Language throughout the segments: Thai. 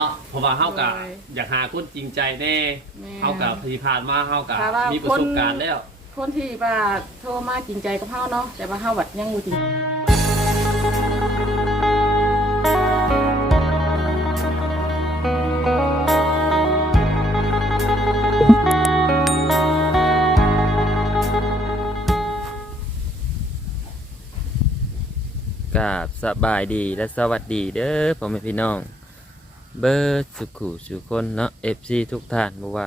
เนาะเพราะว่าเฮากับโอ้ยอยากหาคนจริงใจแน่แม่เฮากับที่ผ่านมาเฮากับถ้าว่ามีมีประสบการณ์แล้ว คนที่ว่าโทรมาจริงใจกับเฮาเนาะแต่ว่าเฮาบัดยังบ่จริงกราบสบายดีและสวัสดีเด้อพ่อแม่พี่น้อง เบิร์ดสุขุสุคนเนาะเอฟซีทุกท่านบ่ว่า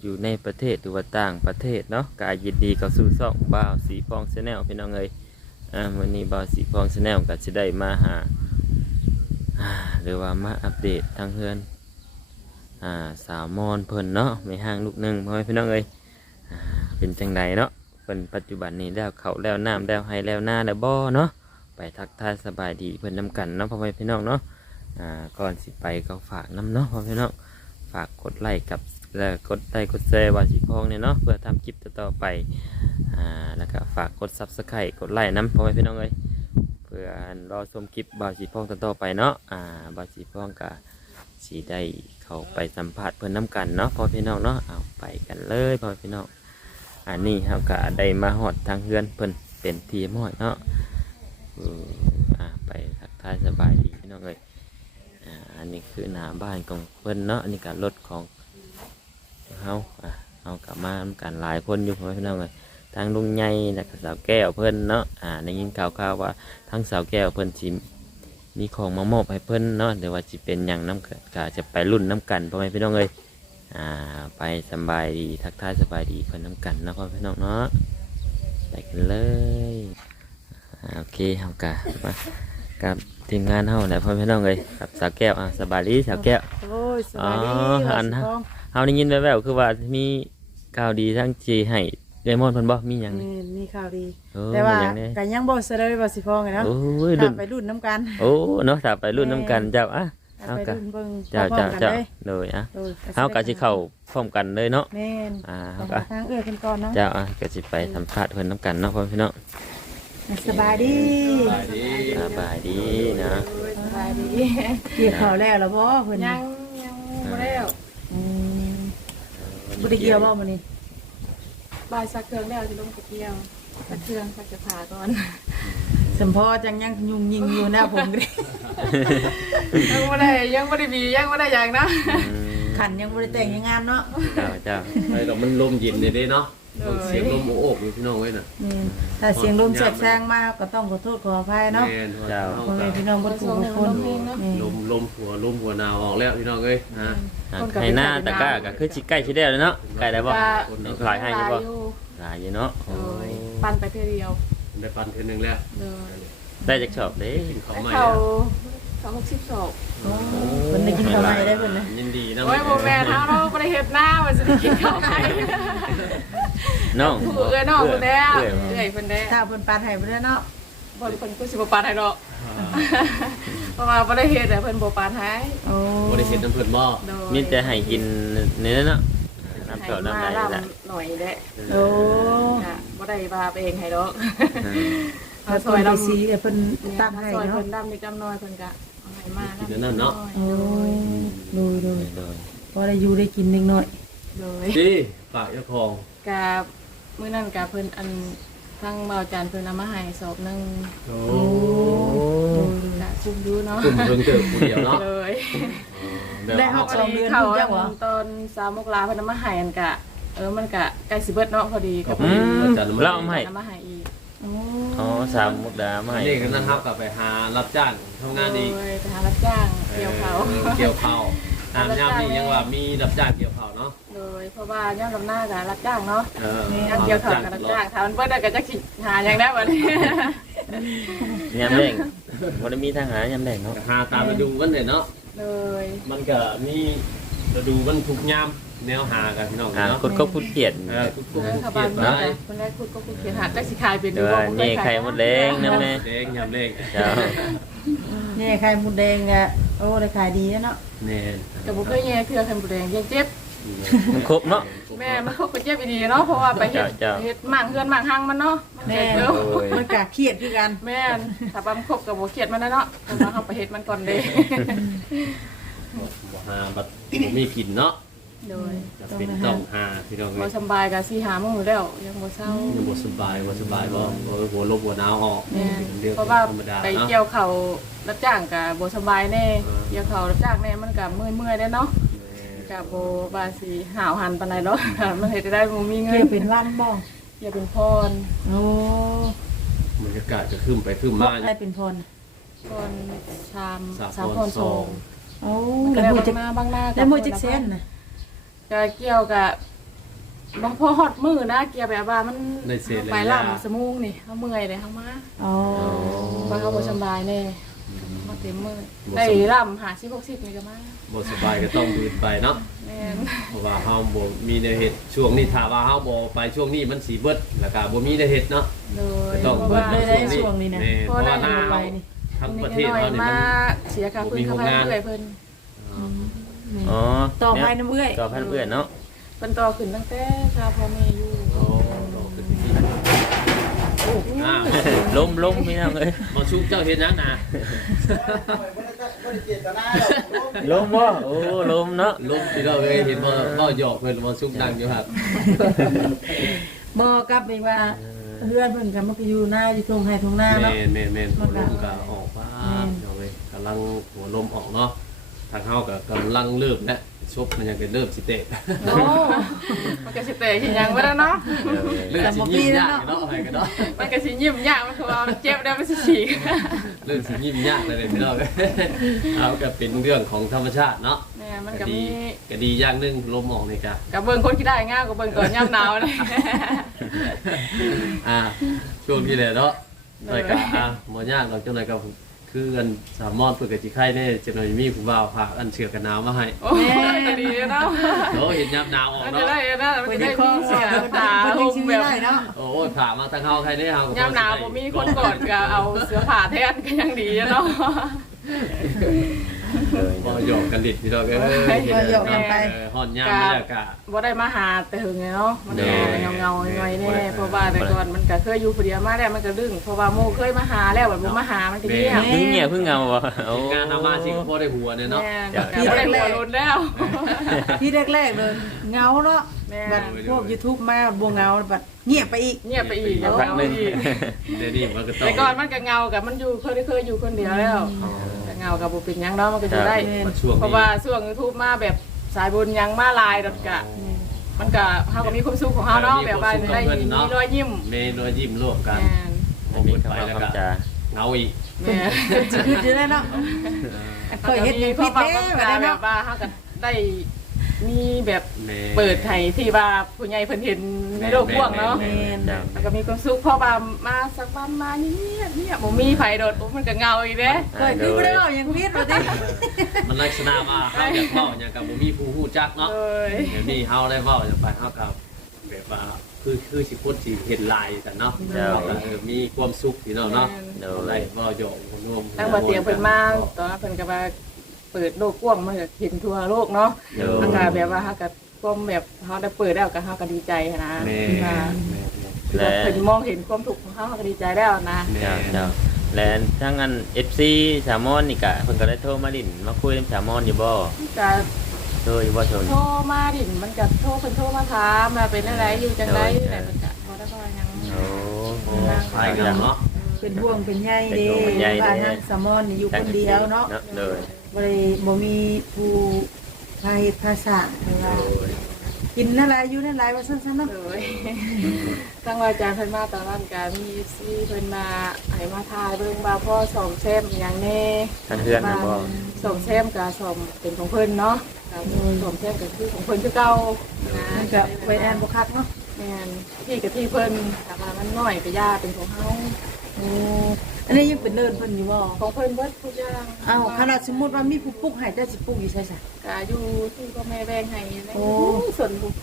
อยู่ในประเทศหรือว่าต่างประเทศเนาะกายยินดีเข้าสู่ช่องบ่าวสีฟองชาแนลพี่น้องเอ้ยอ่าวันนี้บ่าวสีฟองชาแนลก็จะได้มาหาหรือว่ามาอัปเดตทางเฮือนอ่าสาวมอนเพิ่นเนาะไม่ห่างลูกหนึ่งพ่อพี่น้องเอ้ยเป็นจังไดเนาะเพิ่นปัจจุบันนี้แล้วเขาแล้วน้ำแล้วให้แล้วหน้าแล้วบ่อเนาะไปทักทายสบายดีเพื่อนน้ำกันเนาะพ่อพี่น้องเนาะ อ่าก่อนสิไปก็ฝากน้ำเนาะพ่อแม่พี่น้องฝากกดไลค์กับแล้วกดไลค์กดแชร์วาสีพองเนี่ยเนาะเพื่อทำคลิปต่อไปอ่าแล้วก็ฝากกดซับสไครต์กดไลค์น้ำพ่อแม่พี่น้องเลยเพื่อรอชมคลิปบาวสีพองต่อไปเนาะอ่าบาสิพองก็สีได้เข้าไปสัมผัสเพื่อนน้ำกันเนาะพ่อพี่น้องเนาะเอาไปกันเลยพ่อพี่น้องอันนี้เราก็ได้มาหอดทางเฮือนเพิ่นเป็นทีมหอดเนาะอออ่าไปทักทายสบายดีพี่น้องเอ้ย อ่าอันนี้คือหน้าบ้านของเพิ่นเนาะอันนี้การรถของเฮาอะเอากลับมาทำกันหลายคนอยู่พี่น้องเอ้ยทางลุงใหญ่แล้วก็สาวแก้วเพิ่นเนาะอ่าได้ยินข่าวๆว่าทั้งสาวแก้วเพิ่นสิมีของมามอบให้เพิ่นเนาะเดี๋ยวว่าสิเป็นอย่างน้ำกันก็จะไปรุ่นน้ำกันพ่อแม่พี่น้องเอ้ยอ่าไปสบายดีทักทายสบายดีเพิ่นน้ำกันนะพ่อพี่น้องเนาะไปกันเลยโอเคเฮากะมา กับทีมงานเฮาแหละพ่อพี่น้องเลยกับสาวแก้วอะสบายดีสาวแก้ว โอ้ยสบายดีอ๋อว่าอันสิฮะพ้องเฮาได้ยินแว่วๆคือว่ามีข่าวดีทั้งจีให้เดมอนเพิ่นบ่มีหยังนี่นี่มีข่าวดีโอ้แต่ว่ามีหยังนี่ก็ยังบ่เสด็จว่าสิพ้องไงเนาะโอ้ยถ้ารุ่นไปรุ่นน้ำกันโอ้เนาะถ้าไปรุ่นน้ำกันเจ้าอะ ถ้าเอาไปกะ รุ่นเบิ่งเจ้าพร้อเจ้ามๆกันเจ้าเลยโดยอะโดยเฮากะสิเข้าพร้อมกันเลยเนาะแม่นอ่าต้เฮาองกะหาทางเอื้อกันก่อนเนาะ เจ้าอะก็สิไปสัมภาษณ์เพิ่นน้ำกันเนาะพ่อพี่น้อง สบายดีสบายดีสบายดีนะ สบายดีเกี่ยวข้าวแล้วแล้วบ่เพิ่นยังยังบ่ได้แล้วอืมบ่ได้เกี่ยวบ่มื้อนี้บายซักเครื่องแล้วจะลงไปเที่ยวซักเครื่องซักจะผ่าก่อนสมพอจังยังยุ่งยิงอยู่หน้าผมก็ได้ยังบ่ได้ยังบ่ได้มียังบ่ได้อย่างนะอืม ขันยังบ่ได้แต่งยังงามเนาะเจ้าเจ้าไอ้ดอกมันลมเย็นเลยเด้เนาะเสียงลมโอกอยู่พี่น้องเว้ยน่ะนี่ถ้าเสียงลมแสบแซงมาก็ต้องขอโทษขออภัยเนาะแม่นเจ้าพ่อแม่พี่น้องบ่ถูกทุกคนนี่ลมลมหัวลมหัวหนาวออกแล้วพี่น้องเอ้ยฮะอะให้หน้าตะกร้าก็คือสิใกล้สิได้แล้วเนาะใกล้ได้บ่ก็หลายให้อยู่บ่หลอยู่หลายอยู่เนาะโดยปั่นไปเทื่อเดียวได้ปันเทอนึงแล้วโดยได้จากชอบเด้กินข้าวให้ใหม่เขา แล้วเขาหกสิบสองโอ้เพิ่นได้กินข้าวใหม่ได้เพิ่นนะยินดีนะโอ้ยโมแม่นเฮาเนาะบ่ได้เฮ็ดหน้าว่าสิได้กินข้าวไข่น้องผู้เอ้ยน้องเพิ่นแล้วเอ้ยเอ้ยเพิ่นได้ถ้าเพิ่นปานให้เพิ่นเด้อเนาะบ่เพิ่นก็สิบ่ปานให้ดอกเพราะว่าบ่ได้เฮ็ดแต่เพิ่นบ่ปานให้โอ้บริเห็นน้ำเพิ่นบ่โดยมีแต่ให้กินเนื้อเนาะน้ำให้เปล่าน้ำมาไหลลำแหละหน่อยแหละโอ้ค่ะบ่ได้ว่าไปเองให้ดอกแล้วเพิ่นไปสีเอ้ยเพิ่นตั้งให้ซอยเนาะเพิ่นดำนิดดำน้อยเพิ่นก็เอาให้ มากินอันนั่นเนาะ โอ้ดูดูโดยพอได้อยู่ได้กินนิดหน่อยโดยดีฝากเจ้าของกับมื้อนั้นกับเพิ่นอันทั้งเบาจานเพิ่นเอามาให้สอบหนึงโอ้กะคุมดูเนาะกลุ่มเพิ่งเกิดผู้เดียวเนาะเลยได้ฮอกสองเดือนเข้าพุ่นจังหวะตอน3มกราเพิ่นเอามาให้อันกะ เออมันกะใกล้สิเบิดเนาะพอดีกับอืเพิ่นมเราเอามาให้ เอามาให้อีก โอ้อ๋อสามมุกดามาให้นี่ก็นะครับกลับไปหารับจ้างทำงานอีกโดยไปหารับจ้างเกี่ยวเขาออเกี่ยวเขาตามย่ามนี่ยังว่ามีรับจ้างเกี่ยวเขาเนาะโดยเพราะว่าย่อมลำหน้ากับรับจ้างเนาะเออย่เกี่ยวเขากับรับจ้างถ้ามันเบิดได้ก็จะสิหาอย่างได้บัดนี้ยำแดงวันนี้มีทางหายำแดงเนาะหาตามฤดูกันเลยเนาะเลยมันก็มีฤดูมันทุกยาม แนวหากันพี่น้องอ่าเนาะคนก็พูดเกลียดเออทุกคนเออทุกถ้าเกีบ้ายนรติเมืองนะอะคนแรกพูดก็พูดเขียนหาจักสิขายเป็นเดี๋ยวว่านี่ไข่มดแดงนะแม่เด้งยำเล่งเจ้านี่ไข่มดแดงอะโอ้ได้ขายดีเนาะเน่นแต่บ่เคยแย่เครือไข่มดแดงยังเจ็บ มันครบเนาะ แม่มันเขาก็เจ็บอีดีเนาะเพราะว่าไปเฮ็ดจ้ะเฮ็ดหมั่งเฮือนหมั่งหังมันเนาะมันแม่เจ็บเด้อโอ้ย มันกะเครียดคือกันแม่นถ้าบ่ครบกับบ่เครียดมันนะเนาะเพราะว่าเฮาไปเฮ็ดมันก่อนเด้บ่หาบัดบ่มีกินเนาะ โดยจะเป็นต้องหาพี่น้องบ่เอ้ยสำบายก็สิหามื้อแล้วยังบ่เศร้ายังบ่สบายบ่สบายบ่บ่หัวลบหัวหนาวออกแม่นเป็นเรื่องเพราะว่าธรรมดาไปเนาะ เกี่ยวเขาวรับจ้างกับบสบายแน่เออเกี่ยวเขาวรับจ้างแน่มันกับเมื่อยเมื่อยๆได้เนาะกับโบบาสีหาวหันปานใดเนาะมันเห็นได้บ่มีเงิเกี่นยวเป็นวันบ่อย่าเป็นพรโอ้บรรยากาศจะขึ้นไปขึ้นบ่มาอะไรเป็นพรพรชามสามสามพพรรสสอองงโอ้ก็แล้วได้มือบาจังกหน้าบางหน้าแล้วมือจักเส้นน่ะ ก็เกี่ยวกับบางพอฮอดมือนะเกี่ยวแบบว่ามันได้เศษไปเลยล่ำสมูงนี่เฮาเมื่อยเลยเฮามาอ๋อว่าเฮาบ่สบายแน่มาเต็มมือได้ล่ำ50 60นี่ก็มาบ่สบายก็ต้องบืนไปเนาะแม่นเพราะว่าเฮาบ่มีในวเฮ็ดช่วงนี้ถ้าว่าเฮาบ่ไปช่วงนี้มันสิเบิดแล้วก็บ่มีในวเฮ็ดเนาะโดยต้องเพราะเบิดว่าเลยได้ช่วงนี้นะ แม่เพราะว่าหน้าไปเฮานี่ทั้งประเทนิศดหน่อยเฮานี่มามันเสียค่าพื้นมีค่าโรงไฟงาน เรื่อยเพิ่น อ๋อต่อไปเนี่ยน้ำเอื้อยต่อพันเพื่อนเนาะเพิ่นต่อขึ้นตั้งแต่ค่าพ่อแม่อยู่โอ้โหคือที่นี่อ้าวล้มล้มพี่น้องเอ้ยมาชุกเจ้าเฮ็ดหยังน่ะล้มบ่โอ้ล้มเนาะลมพี่น้องเอ้ยเห็นบ่บ่หยอกเพิ่นมาชุกดังอยู่ครับบ่กลับไปว่าเพื่อนเพิ่นก็มาไปอยู่หน้าอยู่ตรงไห้ตรงหน้าแม่เนาะนแม่นแม่นหัวลมก็ออกฟ้าแม่นพี่น้องเอ้ยกำลังหัวลมออกเนาะ ทางเฮาก็กำลังเริ่มแล้วชบมันยังก็เริ่มสิเตะโอ้มันก็สิเตะสิหยังบ่ได้เนาะเริ่มสิยิ้มยากเนาะอะไรกันเนาะมันก็สิยิ้มยากมันคือว่ามันเจ็บได้มันสิฉีกเริ่มสิยิ้มยากเลยพี่น้องเอาก็เป็นเรื่องของธรรมชาติเนาะแม่มันก็ก็ดีมีก็ดีอย่างหนึงลมออกนี่ก็ก็เบิ่งคนที่ได้ง่ายกว่าเบิ่งตอนยามหนาวนี่อ่าช่วงที่แล้วเนาะเอเลอยก็อะบ่ยากหรอกจังไดก็ คืออันสามมอนเพิ่นก็สิไข่แน่จังได๋มีผู้บ่าวฝากอันเชือกกันหนาวมาให้โอ้ยก็ดีเนาะโอ้เห็นยามหนาวออกมันจะเนาะได้นะมันเพิ่นจะได้ได้ข้อมีสอเสียบตาเพิ่นห่ยังมชีแบวิตบได้เนาะโอ้ฝากมาทางเฮาใครได้เฮาก็ยามหนาวบ่มีคนกอดก็เอาเสื้อผ้าแทนก็ยังดีอะเนาะ บ่หยอกกันดิดพี่น้องเอ้ยบ่หยอกกันไป เออฮ้อนยามนี่แหละก็บ่ได้มาหาแต่หึงไงเนาะมันก็เงาเงาๆหน่อยๆแน่เพราะว่าแต่ก่อนมันก็เคยอยู่ผู้เดียวมาแล้วมันก็ดึงเพราะว่าโมเคยมาหาแล้วแบบบ่มาหามันก็เงียบเพิ่งเงียบเพิ่งเงาบ่โอ้ งานทำมาสิก็บ่ได้หัวเนี่ยเนาะ แม่นก็บ่ได้หัวรุนแล้ว ที่แรกๆเลยเหงาเนาะแม่ บัดพวก YouTube มาบ่เหงาบัดเงียบไปอีก เงียบไปอีกสัแล้กวพักเงาหนึงอีกเดี๋ยวนี้มันก็ต้องแต่ก่อนมันก็เงากับมันอยู่เคยเคยอยู่คนเดียวแล้วแต่ เงากับบุปินหยังเนาะมันก็อยู่ได้มาช่วงเพราะนี้ว่าช่วงยูทูบมาแบบสายบุญหยังมาลายดอกกะ มันก็เฮาก็มีความสุขของเฮาเนาะแบบว่าได้มีรอยยิ้มเมนรอยยิ้มร่วมกันแม่นผมมีเปิดคำไปว่าแล้วก็คำจาเงาอีกแม่น สิคืออยู่ได้เนาะเคยเฮ็ดหยังผิดแล้แล้ววแบบนั้นแบเนาะบว่าเฮาก็ได้มีแบบแม่ เปิดให้ที่ว่าผู้ใหญ่เพิ่นเห็น ในโลกกว้างเนาะ แม่นจ้ะมันก็มีความสุขเพราะว่ามาสักวันมาเงียบเงียบบ่มีไผโดดโอ้มันก็เงาอีกเด้เคยคือบ่ได้เว้าหยังผิดว่าติมันลักษณะว่าเฮาอยากเว้าหยังกับบ่มีผู้ฮู้จักเนาะเลยเดี๋ยวนี้เฮาได้เว้าหยังไปเฮากับแบบว่าคือคือสิคนสิเห็นลายกันเนาะเจ้า เฮาก็เออมีความสุขที่เนาะเนาะเดี๋ยวได้เว้าหยอกหัวน่วมตั้งบ่เตียงเพิ่นมาตอนนั้นเพิ่นก็ว่าเปิดโลกกว้างมันก็เห็นทั่วโลกเนาะเดี๋ยวมันก็แบบว่าเฮาก็ ความแบบเฮาได้เปิดแล้วก็เฮาก็ดีใจนะแม่ที่ว่าแม่และเพิ่นมองเห็นความทุกข์ของเฮาเฮาก็ดีใจแล้วนะแม่เจ้าเจ้าและทั้งอัน FC สามอนนี่ก็เพิ่นก็ได้โทรมาลิ้นมาคุยกับสามอนอยู่บ่ก็โทรอยู่บ่ชนโทรมาดิมันก็โทรเพิ่นโทรมาถามมาเป็นอะไรอยู่จังได๋เออแต่เพิ่นก็บ่ได้ว่าหยังโอ้โอ้คล้ายกันเนาะเป็นห่วงเป็นใยเป็นเด้ห่วงเป็นใยเด้บ้านทางสมอนนี่อยู่คนเดียวเนาะเด้อบ่ได้บ่มีผู้ พาเฮ็ดภาษาหรือว่ากินนั่นหลายอยู่นั่นหลายว่าซั่นๆเนาะ เลยตั้งว่าอาจารย์เพิ่นมาตอนนั้นก็มีซีเพิ่นมาให้มาทายเบิ่งว่าพ่อสอมแซมอหย่างแน่ท่านเพื่อนนะบ่สมแซมกับสมเป็นของเพิ่นเนาะกับสมแซมก็คือของเพิ่นคือเก่านะมันก็ไว้อ่านบ่คักเนาะ แม่นที่กับที่เพิ่นแต่ว่ามันน้อยก็ย่าเป็นของเฮา โอ้ อันนี้ยังเป็นเดินเพิ่นอยู่บ่ของเพิ่นเบิดทุกอย่างเอ้าขนาดสมมุติว่ามีผู้ปลูกให้ได้สิปลูกอยู่ไสซะก็อยู่ที่พ่อแม่แบ่งให้ในโอ้ ส่วนบุก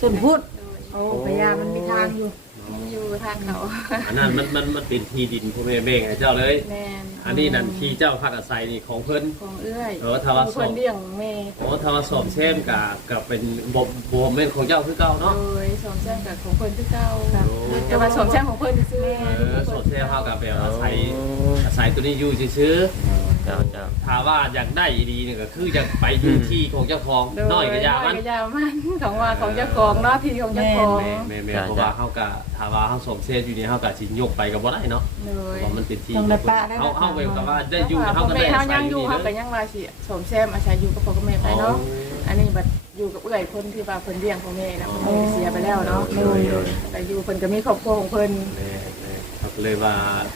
ส่วนพุทธโดยโอ้พยามันมีทางอยู่ มันอยู่ทางเขาอันนั้นมันมันมันเป็นที่ดินพ่อแม่เบ้งให้เจ้าเลย แม่นอันนี้นั่นที่เจ้าพักอาศัยนี่ของเพิ่น ของเอื้อยเออถ้าว่าสอบเพิ่นเลี้ยงแม่โอ้ถ้าว่าสอบแช่มกับกับเป็นบ่บ่แม่นของเจ้าคือเก่าโดเนาะ ยสมแซมกับของเพิ่นคือเก่าโอ้ แต่ว่าสมแซมของเพิ่นซื่อเออสอบแช่มเฮากับแบบอาศัยโอ้อาศัยตัวนี้อยู่ซื่อก็ จ้าเจ้า ถ้าว่าอยากได้ดีเนี่ยก็คืออยากไปอยู่ที่ของเจ้าของโดยน้อยก็อยามัน น้อยก็ยามันของว่าของเจ้าของเนาะที่ของเจ้าของแม่แม่แม่เพราะว่าเฮาก็ถ้าว่าเฮาสมเซตอยู่นี่เฮาก็สิยกไปก็บ่ได้เนาะโดยเพราะมันเป็นที่ต้องได้ปะได้เฮาเฮาไปกับว่าได้ออยู่ยู่เฮาเขาก็ก็ได้ได้เฮาใส่ยังอยู่นี่เฮาก็เด้อยังว่าสิสมแซมอาศัยอยู่กับพ่อกับแม่ไปเนาะอันนี้บัดอยู่กับเอื้อยคนที่ว่าเพิ่นเลี้ยงพ่อแม่นะพ่อแม่เสียไปแล้วเนาะโดยโดยแต่อยู่เพิ่นก็มีครอบครัวของเพิ่น แม่แม่ ครับเลยว่า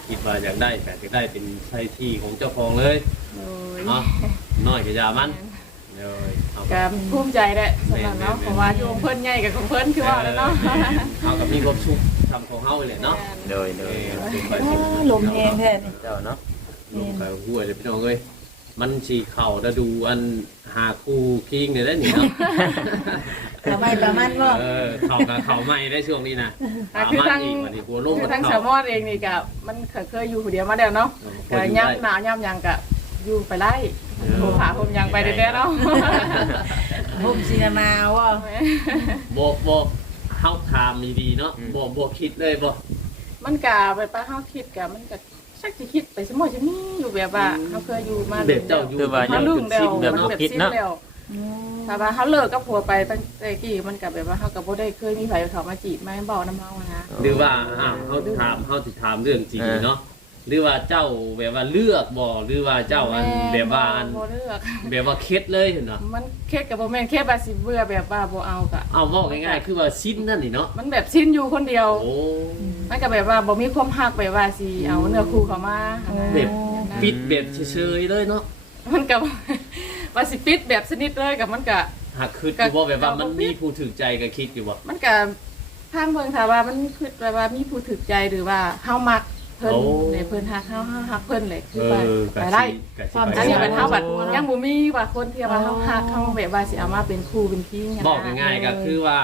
คิดว่าอยากได้แต่อยากได้เป็นใช่ที่ของเจ้าของเลยโดยเนาะน้อยก็อยามันเลยเอาก็ภูมิใจแหละสำหรับเนาะเพราะว่าอยู่ของเพิ่นใหญ่กับของเพิ่นคือว่าแล้วเนาะเฮาก็มีความสุขทำของเฮาเลยเนาะโดยโดเอยอเป็นไปอ้าลมแห้งแท้นี่เจ้าเนาะลงไปห้วยเลยพี่น้องเอ้ยมันสีเข่าจะดูอันหาคู่คิงเนี่ยได้หนิเนาะ ทำไมประมาณว่าเออเข่ากับเข่าไม่ได้ช่วงนี้นะอะหาคือมันทาง อีกวันนี้หัวโลกคืมัอนทางเข่าสามอดเองนี่ก็มันเคยอยู่ผู้เดียวมาแล้วเนาะก็ย่ำหนาวย่ำหยังก็อยู่ไปไล่ผมผาผมยังไปเด้อๆเนาะผมสินาวว่าโบโบเฮาทามดีๆเนาะโบโบคิดเลยบ่มันกะแบบว่าเฮาคิดกะมันก็สักสิคิดไปสมมุติจะมีอยู่แบบว่าเฮาเคยอยู่มาเด็กเจ้าอยู่คือว่ายัเฮางลุ่งเป็นแล้วสิ่งแบบมันบ่แบบคิดสิ้นเนาะแล้ว ถ้าว่าเฮาเลิกกับผัวไปตั้งแต่กี้มันก็แบบว่าเฮาก็บ่ได้เคยมีไผเข้ามาจีบมาให้เว้านำเฮาอะนะหรือว่าอ้าวเฮาถามเฮาสิถามเรื่องจริงเนาะหรือว่าเจ้าแบบว่าเลือกบ่หรือว่าเจ้าอันแบบว่าอันบ่เลือกแบบว่าเคล็ดเลยเห็นเนาะมันเครียดกับบ่แม่นเครียดว่าสิเบื่อแบบว่าบ่เอากะเอาบอกง่ายๆคือว่าสิ้นนั่นนี่เนาะมันแบบสิ้นอยู่คนเดียวโอ้มันก็แบบว่าบ่มีความฮักแบบว่าสิเอาเนื้อคู่เข้ามาหานะแบบปิดแบบเฉยๆเลยเนาะมันก็ ว่าสิปิดแบบสนิทเลยกับมันก็หากคืออยู่บ่แบบว่ามันมีผู้ถือใจก็คิดอยู่บ่มันก็ทางเบิ่งถ้าว่ามันคือแบบว่ามีผู้ถึกใจหรือว่าเฮามักเพิ่นในเพิ่นฮักเฮาเฮาฮักเพิ่นเลยคือไปไปได้อันนี้เป็นเฮาบัดยังบ่มีว่าคนที่ว่าเฮาฮักเฮาแบบว่าสิเอามาเป็นคู่เป็นพี่หยังบอกง่ายๆก็คือว่า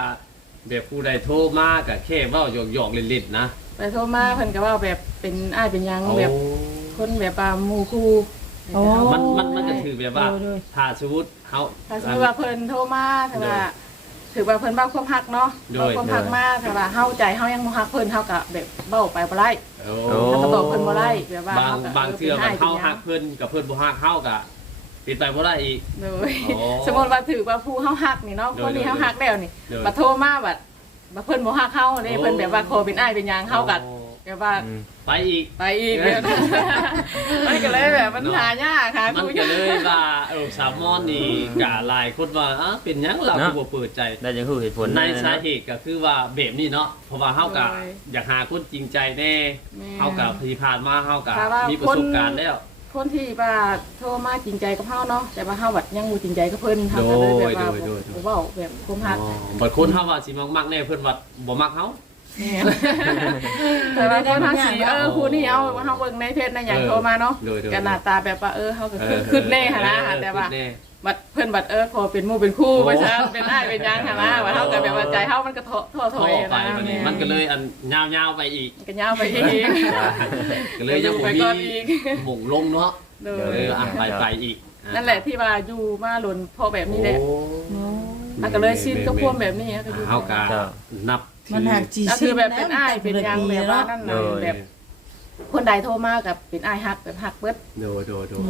แบบผู้ใดโทรมาก็แค่เว้าหยอกๆเล่นๆนะไปโทรมาเพิ่นก็ว่าแบบเป็นอ้ายเป็นหยังแบบ คนแบบว่าหมู่คู่ โอ้ มันมันมันก็ถือแบบว่าโดย ถ้าสมมุติเฮา ถ้าสมมติว่าเพิ่นโทรมาถ้าว่าถือว่าเพิ่นเบ้าความฮักเนาะโดเบ้ายความฮักมาถ้าว่าเฮาใจเฮายังบ่ฮักเพิ่นเฮาก็แบบเบ้าไปบ่ได้โอ้โอ้ แล้วก็บอกเพิ่นบ่ได้แบบว่าบางเฮก็บางเทื่อมันเฮาฮักเเพิ่นกับเพิ่นบ่ฮักเฮาก็ติดไปบ่ได้อีก โดยโอ้สมมุติว่าถือว่าผู้เฮาฮักนี่เนาะโดยคนที่เฮาฮักแล้วนี่โดยบัดโทรมาบัดบัดเพิ่นบ่ฮักเฮาเด้เพิ่นแบบว่าขอเป็นอ้ายเป็นหยังเฮาก็แบ บว่าอืม ไปอีก ไปอีกเด้อมันก็เลยแบบมันหายากค่ะมันคู่ก็เลยว่าเออสาวมอนนี่กะหลายคนว่าอะเป็นหยังเราคือบ่เปิดใจ ได้จังฮู้เหตุผลในะสาเหตุก็คือว่าแบบนี้เนาะเพราะว่าเฮากะอยากหาคนจริงใจแน่แม่ เฮากะพยผ่านมาเฮากะถ้าว่ามี มีประสบการณ์แล้ว คนที่ว่าโทรมาจริงใจกับเฮาเนาะแต่ว่าเฮาบัดยังบ่จริงใจกับเพิ่นเฮาก็เลยแบบว่าโดยโดยโดย บ่เว้าแบบความฮัก อ๋อบางคนเฮาว่าสิมักๆแน่เพิ่นว่าบ่มักเฮา แต่ว่าคนทางสีเออครูนี่เอาเฮาเบิ่งในเพจในหยังเออโทรมาเนาะโดยโดย ก็หน้าตาแบบว่าเออเฮาก็เอคืออคือแน่หั่นนะเออแต่ว่าคิดน่บัดเพิ่นบัดเออขอเป็นหมู่เป็นคู่โอ้ไว้ซะเป็นอ้ายเป็นหยังหั่นนะว่าเฮาก็แบบว่าใจเฮามันก็ท้อท้อถท้ออยไปนะบัดนี้มันก็เลยอันยาวๆไปอีก ก็ยาวไปอีกก็เลยยังบ่ไปมีก่อนอีกหม่งลงเนาะโดก็ยเลยอะไปไปอีกนั่นแหละที่ว่าอยู่มาหล่นพอแบบนี้แหละโอ้มันก็เลยสิ้นก็พ่วงแบบนี้ก็อยู่เฮากะนับถื มันหักจีก็คือแบบเป็นอ้ายเป็นหยังแบบว่านั่นโดน่ะยแบบคนใดโทรมากับเป็นอ้ายฮักแบบฮักเบิดโดยโดยโดย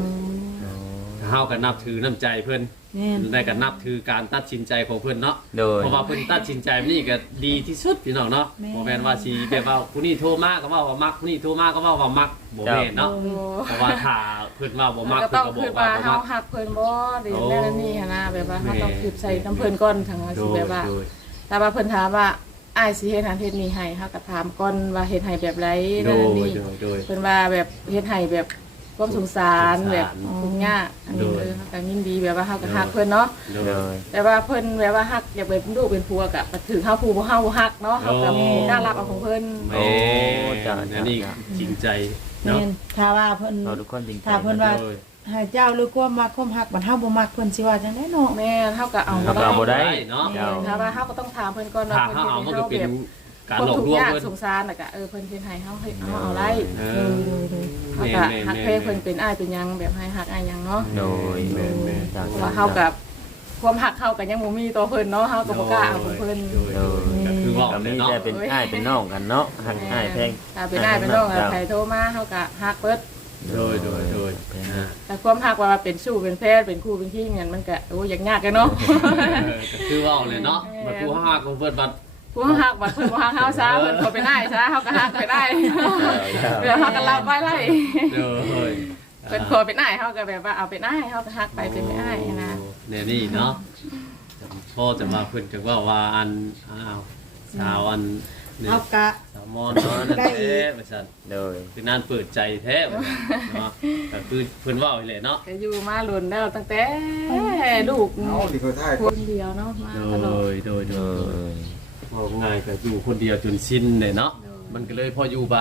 เฮาก็นับถือน้ำใจเพิ่นแม่นได้ก็นับถือการตัดสินใจของเพิ่นเนาะ โดย เพราะว่าเพิ่นตัดสินใจนี่ก็ดีที่สุดพี่น้องเนาะบ่แม่นว่าสิแบบว่าผู้นี้โทรมาก็ว่าว่ามักผู้นี้โทรมาก็ว่าว่ามักบ่แม่นเนาะโอ้เพราะว่าถ้าเพิ่นว่าบ่มักก็เพิ่ต้นองก็บคืออกว่าว่าบ่เฮามักหักเพิ่นบ่หรือโอ้แน่นนี่หั้นนะแบบว่าเฮาแม่ต้องคือใส่น้ำเพิ่นก่อนทางโดสิยแบบว่า โดย แต่ว่าเพิ่นถามว่า อ้ายสิเฮ็ดหันเฮ็ดนี่ให้เฮาก็ถามก่อนว่าเฮ็ดให้แบบไรโดนั่นยนี่โดยโดย เพิ่นว่าแบบเฮ็ดให้แบบความสงสารสงสารแบบทุกข์ยากอันนี้โดย เออเฮาก็ยินดีแบบว่าเฮาก็ฮักเพิ่นเนาะโดโดยยแต่ว่าเพิ่นแบบว่าฮักอยากเป็นลูกเป็นผัวก็ถึงเฮาผู้บ่เฮาบ่ฮักเนาะเฮาก็โอ้กล้ารับเอาของเพิ่นแม่อันนี้จริงใจแม่เนาะนถ้าว่าเพิ่นเราทุกคนจริงใจถ้าเพิ่นว่าโดย ให้เจ้าหรือความมักความฮักบัดเฮาบ่มักเพิ่นสิว่าจังได๋เนาะ แม่เฮาก็เอาเราก็เอาบ่ได้ เนาะเจ้าถ้าว่าเฮาก็ต้องถามเพิ่นก่อนว่าถ้าเพิ่นเฮาเฮ็ดเอาให้มันเฮาก็เป็นการหลอกแบบคนทุกลวงยากเพิ่นสงสารน่ะก็เออเพิ่นเฮ็ดให้เฮาให้เฮาเอาไล่เอเอออโดยเฮาก็ฮักเพเพิ่นเป็นอ้ายเป็นหยังแบบให้ฮักอ้ายหยังเนาะ โดยแม่นแม่นจ้าเพราะว่าเฮากับความฮักเฮาก็ยังบ่มีตัวเพิ่นเนาะเฮาก็บ่กล้าเอาของเพิ่นโดยโดยก็คือว่าก็เลมียเนาะแต่เป็นอ้ายเป็นน้องกันเนาะหักอ้ายแพง ถ้าเป็นอ้ายเป็นน้องอะใครโทรมาเฮาก็ฮักเบิด โดยโดยโดยอ่าแต่ความหักว่าเป็นสู้เป็นแพทย์เป็นครูเป็นที่เงินมันก็โอ้ยากยากกันเนาะ เออก็คือเว่าเลยเนาะบัดผู้ห้าของเพิ่นบัดผู้หักบัดเพิ่นบ่หักเฮาซะเพิ่นก็ไปได้ซะเฮาก็หักไปได้เดี๋ยวเฮาก็รับไว้ไล่เด้อเฮ้ยเพิ่นขอเป็นอ้ายเฮาก็แบบว่าเอาเป็นอ้ายเฮาก็หักไปเป็นไม่อ้ายนะเนี่ยนี่เนาะพ่อจะมาเพิ่นจะว่าว่าอันอ้าวสาวอันนี่ เอากะ สาวมอนเนาะนั่นได้แท้ว่าซั่นโดยคือนานเปิดใจแท้ว่าซั่นเนาะก็คือเพิ่นเว้าอีแหละเนาะก็อยู่มาลุนแล้วตั้งแต่ลูกเอาดิเขาท่ายคนเดียวเนาะมาโดตลอดยโดยโดโดยยว่าง่ายก็อยู่คนเดียวจนสิ้นเลยเนาะโดยมันก็เลยพออยู่ไป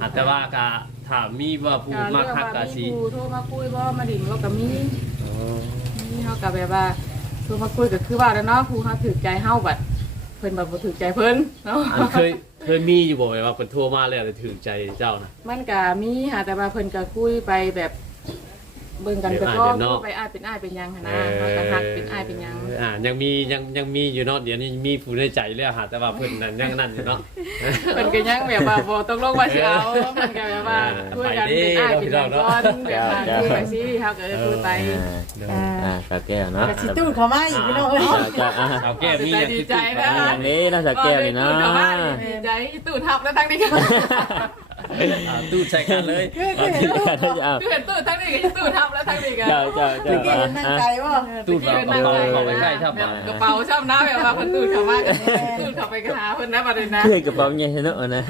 หากแต่ว่าก็ถามมีว่าผู้การมาเลือกคักว่ากะมีสิครูโทรมาคุยบ่มาดิ่งบ่ก็มีมีเฮาก็แบบว่าโทรมาคุยก็คือว่าแล้วเนาะครูเฮาถือใจเฮาบัด เพิ่นแบบบ่ถือใจเพิ่นเนาะอันเคยเคยมีอยู่บ่ว่าเพิ่นโทรมาแล้วแต่ถึงใจเจ้านะมันก็มีหาแต่ว่าเพิ่นก็คุยไปแบบ เบิ่งกันไปก็คุยไปอ้ายเป็นอ้ายเป็นหยังหันนะเฮาก็ฮักเป็นอ้ายเป็นหยัง อ่ายังมียังยังมีอยู่เนาะเดี๋ยวนี้มีผู้ในใจแล้วหาแต่ว่าเพิ่นนั่นยังนั่นอยู่เนาะ เพิ่นก็ยังแบบว่าบ่ตกลงว่าสิเอาเพิ่นก็แบบว่าคุยกันเป็นอ้ายเป็นหยังก่อนแบบว่าคุยไปสิเฮาก็เออคุยไป อ่าอ่าสาวแก้วเนาะกะสิตู้เข้ามาอีกพี่น้องเอ้ยสาวแก้วอะสาวแก้วมีอย่างดีใจนะอย่างนี้เนาะสาวแก้วนี่เนาะ ดีใจตู้ทับแล้วทั้งนี้ก็ อ่าตู้ใช้กันเลยเอาที่กันให้าตู้เห็นตู้ทั้งนี้ก็ตู้ทับแล้วทั้งนี้ก็เจ้าเจ้าเจ้าเมื่อกี้เห็นนั่งไกลบ่ตู้เรากระเป๋าเข้าไปใกล้ครับกระเป๋าชอบน้ำแบบว่าเพิ่นตู้เข้ามากันตู้เข้าไปก็หาเพิ่นนะประเด็นนะเพื่อนกระเป๋าใหญ่เนาะนะ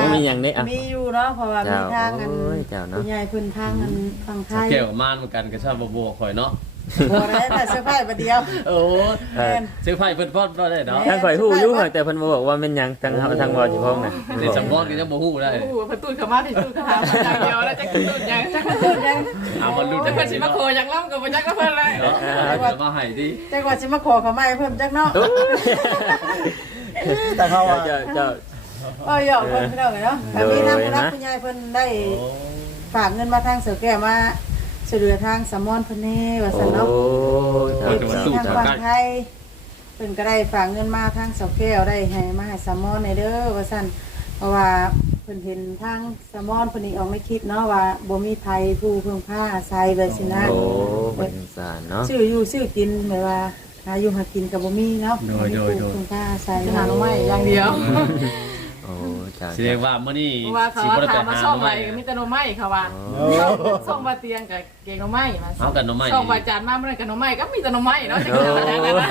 ว่ามีอย่างนี้อะมีอยู่เนาะเพราะว่ามีเจ้าทางอันโอ้ยเจ้าเนาะผู้ใหญ่เพิ่นทางอันฝั่งไทย แก้วม่านเหมือนกันก็ชอบบ่บ่ข่อยเนาะ บ่ได้แต่เสื้อผ้าประเดียวโอ้เออ ซื้อไผ่เพิ่นพอดบ่ได้เนาะทางข่อยฮู้อยู่แต่เพิ่นบ่บอกว่าเป็นหยังทางทางบ่สิพ้องน่ะในสำรองก็จะบ่ฮู้ได้โอ้โหเพิ่นตู้เข้ามาที่ตู้เข้าหาอย่างเดียวแล้วจะตู้ยังจะพูดยังเอามาลุ้นจะเพิ่นสิมาโคยังล่ำกับบ่จักก็เพิ่นเลยเนาะจะมาให้ดิจักว่าสิมาขอเขามาให้เพิ่มจักเนาะแต่เขาว่าเจ้าเจ้า เอ้ยเพิ่นพี่น้องเนาะแต่มีทางผู้รักผู้ใหญ่เพิ่นได้ฝากเงินมาทางเสือแก้วมา ช่วยเหลือทางสมอนเพิ่นแน่ว่าโอ้ซั่นเนาะเจ้าเอฟเจ้าซีทางเจ้าฝั่งไทยเพิ่นก็ได้ฝากเงินมาทางเสาแก้วได้ให้มาให้สามอนในเด้อว่าซั่นเพราะว่าเพิ่นเห็นทางสามอนเพิ่นนี่ออกไม่คิดเนาะว่าบ่มีไทยผู้พึ่งพาอาศัยแบบสินะโอ้เป็นสารเนาะชื่ออยู่ชื่อกินแบบว่าหาอยู่หากินก็บ่มีเนาะบ่มีผู้พึ่งพาอาศัยจะหาหน่อไม้อย่างเดียว โอ้เจ้าแสดงว่ามื้อนี้เพราะว่าเขาสิบ่ได้ไปถามมาหาซ่อมหน่อไว้ไม้มีแต่หน่อไม้เขาว่าซ่อมมาเตียงกับเกงหน่อไม้มาเอากันหน่อไม้ซ่อมว่าจานมาเมื่อกับหน่อไม้ก็มีแต่หน่อไม้เนาะจะกินอะไรกันนะ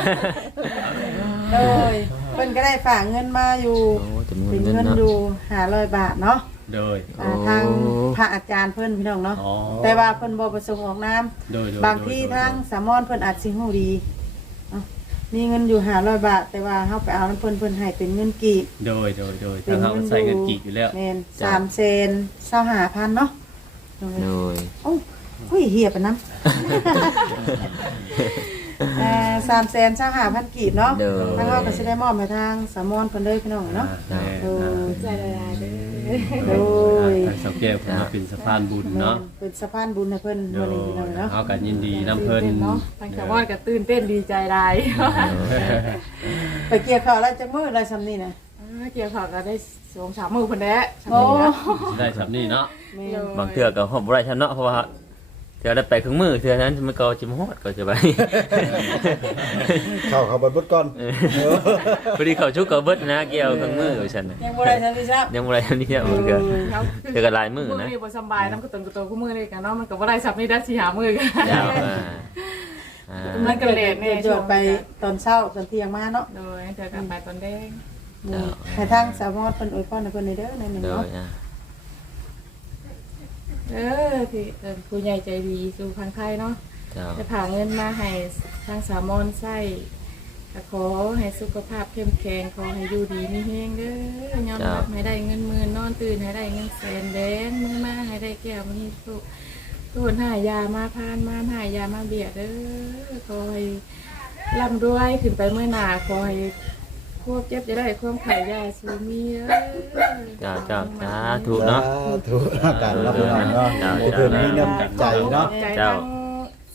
เลยเพิ่นก็ได้ฝากเงินมาอยู่โอ้จำนวนเป็นเงินเงินเนาะอยู่500บาทเนาะโดย อ่าทางพระอาจารย์เพิ่นพี่น้องเนาะอ๋อ แต่ว่าเพิ่นบ่ประสงค์ออกนาม โดยโดยบางที่ทางสามอนเพิ่นอาจสิฮู้ดีเอ้า มีเงินอยู่500บาท แต่ว่าเฮาไปเอาน้ำเพิ่นเพิ่นให้เป็นเงินกีบโดยโดยโดยทางเฮาใส่เงินกีบอยู่แล้ว แม่น3เซน25,000เนาะโดยโอ้ยโอ้ยเหียไปนำเอ่อ3เซน25,000กีบเนาะโดย ทางเฮาก็สิได้มอบให้ทางสามอนเพิ่นเลยพี่น้องเนาะ อ่าโดยใจละลายเด้อ โดยทางสาวแก้วเพิ่นมาเป็นสะพานบุญเนาะเป็นสะพานบุญให้เพิ่นโดมื้อยนี้พี่น้องเนาะเฮาก็ยินดีนํเพิ่นเนาะ ทางชาวบ้านก็ตื่นเต้นดีใจหลายไปเกี่ยวข้าวแล้วจักมื้ออะไรซำนี้น่ะเกี่ยวข้าวก็ได้สองสามมื้อเพิ่นแด้โอ้ได้สำนี้เนาะ แม่นบางเทื่อก็ฮอดบ่ได้ทันเนาะเพราะว่า เทื่อได้ไปครึ่งมือเทื่อนั้นมันก็จะมาฮอดก็จะไป เข้าเขาบนบดก่อนเออพอดีเขาชุกก็เบิดนะเกี่ยวครึ่งมือกับฉันน่ะยังบ่ได้ซำนี้ซับยังบ่ได้ทันทีบางเทื่อเทื่อก็หลายมือมื้อนะนี้บ่สบายน้ำกระตุนกระโตคู่มื้อนี่กันเนาะมันก็บ่ได้สับนี่ได้สิหามื้อกันยาวอ่าอ่า มันก็เลทเนี่ยจวดไปตอนเช้าตอนเที่ยงมาเนาะโดยเจอกันไปตอนแดงนี่ให้ทางสาวมอดเพิ่นอวยพรให้เพิ่นได้เด้อในนี้โดเนาะยอะ เออที่เออผู้ใหญ่ใจดีสู่พังไทยเนาะ เจ้า จะผ่าเงินมาให้ทางสามอนไส้ก็ขอให้สุขภาพเข้มแข็งขอให้อยู่ดีมีแฮงเด้อยอมรับให้ได้เงินหมื่นนอนตื่นให้ได้เงินแสนแดงมือมาให้ได้แก้วมีสุขทุกคนหายามาพานมาหายามาเบียดเด้อขอให้ร่ำรวยขึ้นไปเมื่อหนาขอให้ ควบเจ็บจะได้ความไข่ยาสูมีเด้อเจ้าเจ้าสาธุเนาะ ถูกอาการรับรองเนาะให้เพิ่นมีน้ำใจเนาะ ใจเจ้าทั้ง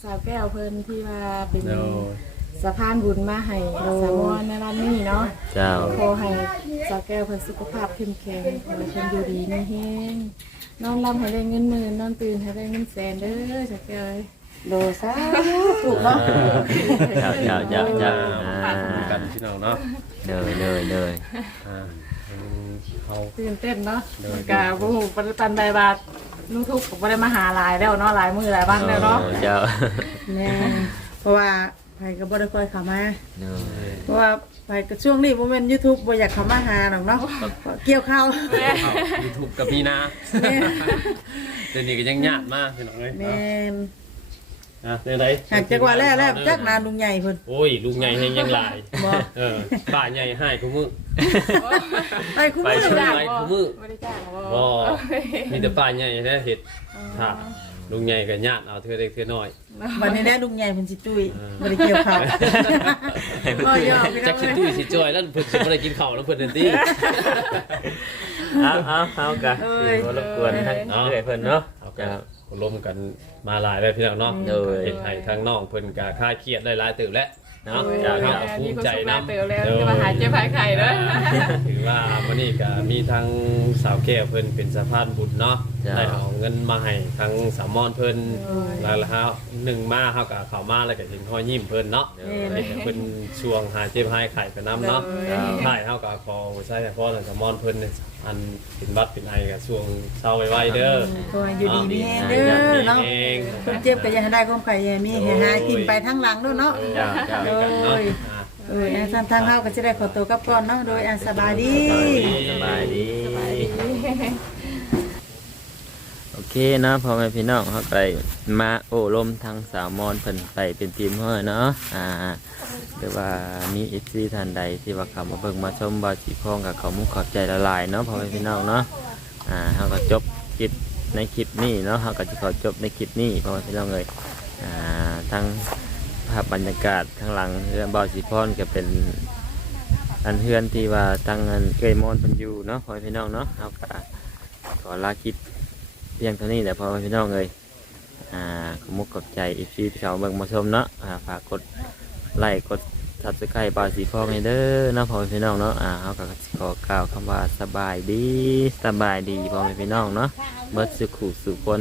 สาวแก้วเพิ่นที่ว่าเป็นโดยสะพานบุญมาให้สามอนในร้านนี้เนาะเจ้าขอให้สาวแก้วเพิ่นสุขภาพเข้มแข็งขอให้เพิ่นอยู่ดีมีแฮงนอนรับให้ได้เงินหมื่นนอนตื่นให้ได้เงินแสนเด้อจักเอ้ย โดซาถูกเนาะเจ้าเจ้าเจ้าเจ้าอ่ากันพี่น้องเนาะเลยเลยเลยอ่าอืมเขา ตื่นเต้นเนาะเดินกะบูปฏิปันใดบาทนูทุกข์ก็บ่ได้มาหาหลายแล้วเนาะหลายมือหลายวันแล้วเนาะออเจ้าแม่เพราะว่าไผก็บ่ได้ค่อยเข้ามาเนอะเพราะว่าไผก็ช่วงนี้บ่แม่น YouTube บ่อยากเข้ามาหาหรอกเนาะเกี่ยวข้าวยูทูบกับพี่นาเดี๋ยวนี้ก็ยังญาติมากพี่น้องเอ้ยแม่น อะเดี๋ยวไหนหากจักว่าแล้วแล้วจักนานลุงใหญ่เพิ่นโอ้ยลูกใหญ่แฮงยังหลายบ่เออป่าใหญ่ให้กูมือไปคุ้มไปมือช่วยจ้ะไปกูมือบ่ได้จ้างบ่บ่มีแต่ป่าใหญ่แท้เฮ็ดถ้าลุงใหญ่ก็ญาติเอาเทื่อเล็กเทื่อน้อยวันนี้ได้ลุงใหญ่เพิ่นสิตุ้ยบ่ได้เกี่ยวข้าวก็ยอมพี่น้จัอกงสิเอ้ยตุ้ยสิจอยแล้วเพิ่นสิบ่ได้กินข้าวแล้วเพิ่นนั่นติเอาเอาเอากะสิบ่รบกวนทั้งเอื้อยเพิ่นเนาะเอาก็เจ้าร่วมกันมาหลายแล้วพี่น้องเนาะโดยเฮ็ดให้ทางน้องเพิ่นก็คลายเครียดได้หลายตื่นแล้วเนาะเออจ้าเอครับอภูมีมิความใจสุขนำมากเติบแล้วจะมาหาเจ็บหายไข่เด้อถือว่าวันนี้ก็มีทางสาวแก้วเพิ่นเป็นสะพานบุญเนาะจ้า ได้เอาเงินมาให้ทางสามมอนเพิ่นแล้วแล้วเฮา หนึ่งมาเฮาก็เข้ามาแล้วก็สิห้อยยิ้มเพิ่นเนาะให้เพิ่นช่วงหาเจ็บหายไข้ไปนํเนาะจ้าท้ายเฮาก็ขอใช้เฉพาะทางสามมอนเพิ่นเนี่ยอันเป็นบัดเป็นไอก็ช่วงเช้าไวๆเด้อตัวอยู่ดีมีแฮงเด้อเนาะเองคนเจ็บก็อย่าให้ได้ความไข่อย่าให้มีให้หายทิ่มไปทั้งหลังเด้อเนาะเจ้าเจ้ากันเนาะอ่าเอออันทางเฮาก็สิได้ขอตัวกลับก่อนเนาะโดยอันสบายดี สบายดีโอ เคนะพ่อแม่พี่น้องเขาไปมาโอ้ลมทางสาวมอนเพิ่นไปเป็นทีมเฮาเนาะอ่าหรือว่ามี FC ท่านใดที่ว่าเข้ามาเบิ่งมาชมบ่สิพองกับเขามุกขอบใจละลายเนาะพ่อแม่พี่น้องเนาะอ่าเฮาก็จบคลิปในคลิปนี้เนาะเฮาก็จะขอจบในคลิปนี้พ่อแม่พี่น้องเอ้ยอ่าทั้งภาพบรรยากาศข้างหลังเรือนบ่อสิพรก็เป็นอันเฮือนที่ว่าตั้งอันเกยมอนเพิ่นอยู่เนาะพ่อแม่พี่น้องเนาะเฮาก็ขอลาคลิป พียงเท่านี้แหละพ่อแม่พี่น้องเลยอ่าขมุกขอบใจอีพีที่สาวเบิ่งมาชมเนาะอ่าฝากกดไลค์กดซับสไครป์บาสีพ่อแม่เด้อเนาะพ่อแม่พี่น้องเนาะอ่าเขาก็ขอกล่าวคำว่าสบายดีสบายดีพ่อแม่พี่น้องเนาะเบิดสุขุสุขคน